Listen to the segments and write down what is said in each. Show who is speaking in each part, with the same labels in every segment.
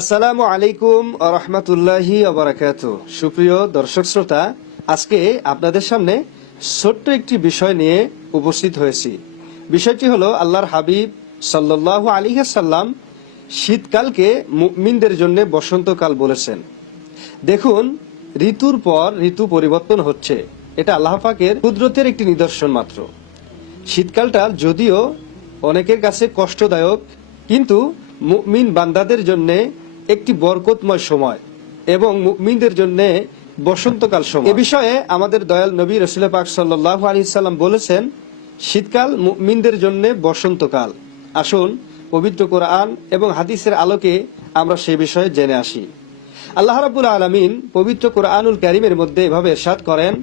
Speaker 1: আসসালামু আলাইকুম রহমতুল্লাহি অবরাকাত সুপ্রিয় দর্শক শ্রোতা, আজকে আপনাদের সামনে ছোট্ট একটি বিষয় নিয়ে উপস্থিত হয়েছি। বিষয়টি হলো আল্লাহর হাবিব সাল্লাহ আলী সাল্লাম শীতকালকে মুমিনদের জন্য বসন্তকাল বলেছেন। দেখুন, ঋতুর পর ঋতু পরিবর্তন হচ্ছে। এটা আল্লাহ পাকের কুদরতের একটি নিদর্শন মাত্র। শীতকালটা যদিও অনেকের কাছে কষ্টদায়ক, কিন্তু মুমিন বান্দাদের জন্য একটি বরকতময় সময় এবং মুমিনদের জন্য বসন্তকাল সময়। এ বিষয়ে আমাদের দয়াল নবী রসুল পাক সাল্লাহ আলি সাল্লাম বলেছেন, শীতকাল মুমিনদের জন্য বসন্তকাল। আসুন, পবিত্র কোরআন এবং হাদিসের আলোকে আমরা সে বিষয়ে জেনে আসি। আল্লাহ রাবুল আলমিন পবিত্র কোরআনুল কারিমের মধ্যে এভাবে এরশাদ করেন,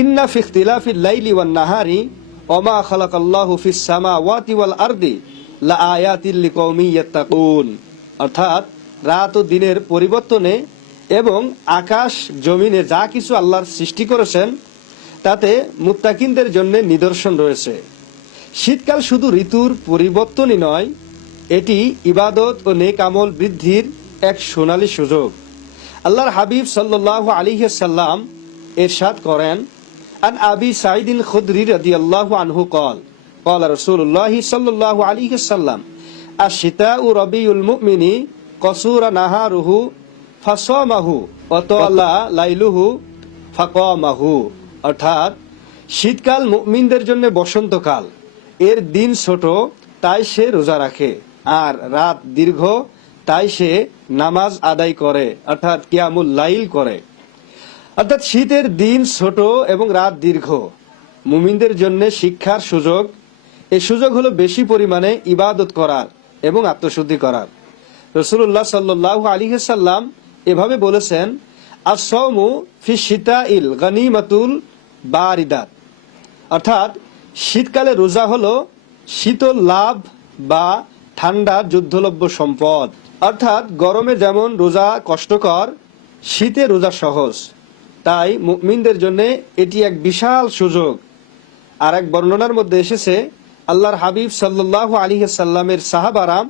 Speaker 1: ইন্না ফিখতিলাফিল লাইলি ওয়ান নাহারি ওমা খালাকাল্লাহু ফিস সামাওয়াতি ওয়াল আরদি লা আয়াতিল লিকৌমি ইয়াত্তাকুন। অর্থাৎ রাত ও দিনের পরিবর্তনে এবং আকাশ জমিনে যা কিছু আল্লাহর সৃষ্টি করেছেন, তাতে মুত্তাকিনদের জন্য নিদর্শন রয়েছে। শীতকাল শুধু ঋতুর পরিবর্তনই নয়, এটি ইবাদত ও নেকামল বৃদ্ধির এক সোনালী সুযোগ। আল্লাহর হাবিব সাল্লাহ আলিহাল্লাম এরশাদ করেন, আন আবি সাইদিন খুদ্রি রদি আল্লাহ আনহু কল কল রসুল্লাহ সাল্লাহ আলিহাল্লাম আর সীতা ও রবি উল মুমিনী কসুরা নাহা রুহু অতলা লাইলুহু ফাকমাহু অর্থাৎ, শীতকাল মুমিনদের জন্য বসন্তকাল। এর দিন ছোট, তাই সে রোজা রাখে। আর রাত দীর্ঘ, তাই সে নামাজ আদায় করে, অর্থাৎ কিয়ামুল লাইল করে। অর্থাৎ শীতের দিন ছোট এবং রাত দীর্ঘ। মুমিনদের জন্য শিক্ষার সুযোগ। এ সুযোগ হলো বেশি পরিমাণে ইবাদত করার এবং আত্মশুদ্ধি করার। রসুল্লাহ সাল্লাহ আলী সাল্লাম এভাবে বলেছেন আসমু ফি সীতা ইল গনিমাতুল বারিদাত। অর্থাৎ, শীতকালে রোজা হলো শীতল লাভ বা ঠান্ডা যুদ্ধলভ্য সম্পদ। অর্থাৎ, গরমে যেমন রোজা কষ্টকর, শীতে রোজা সহজ। তাই মুমিনদের জন্য এটি এক বিশাল সুযোগ। আর এক বর্ণনার মধ্যে এসেছে, আল্লাহর হাবিব সাল্লাহ আলী সাল্লামের সাহাবারা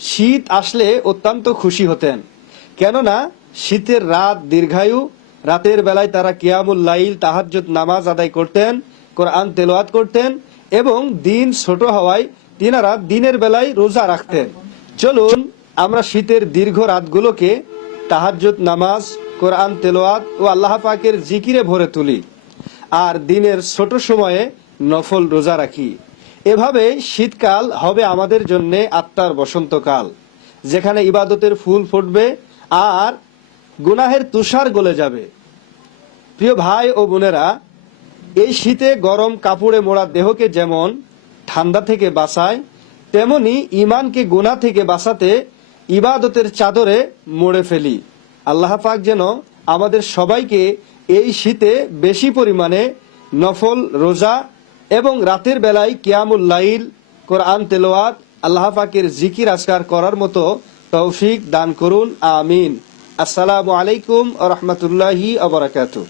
Speaker 1: শীত আসলে অত্যন্ত খুশি হতেন। কেননা, শীতের রাত দীর্ঘায়ু, রাতের বেলায় তারা কিয়ামুল লাইল, তাহাজ্জুদ নামাজ আদায় করতেন, কোরআন তেলাওয়াত করতেন এবং দিন ছোট হওয়ায় তিনারা দিনের বেলায় রোজা রাখতেন। চলুন, আমরা শীতের দীর্ঘ রাতগুলোকে তাহাজ্জুদ নামাজ, কোরআন তেলোয়াত ও আল্লাহ পাকের জিকিরে ভরে তুলি। আর দিনের ছোট সময়ে নফল রোজা রাখি। এভাবে শীতকাল হবে আমাদের জন্য আত্মার বসন্তকাল, যেখানে ইবাদতের ফুল ফুটবে আর গুনাহের তুষার গলে যাবে। প্রিয় ভাই ও বোনেরা, এই শীতে গরম কাপড়ে মোড়া দেহকে যেমন ঠান্ডা থেকে বাঁচায়, তেমনি ইমানকে গুনাহ থেকে বাঁচাতে ইবাদতের চাদরে মোড়ে ফেলি। আল্লাহ পাক যেন আমাদের সবাইকে এই শীতে বেশি পরিমাণে নফল, রোজা এবং রাতের বেলায় কিয়ামুল লাইল, কোরআন তেলোয়াত আল্লাহ পাকের জিকির আসকার করার মতো তৌফিক দান করুন, আমিন। আসসালামু আলাইকুম রহমতুল্লাহি আবরাকাতু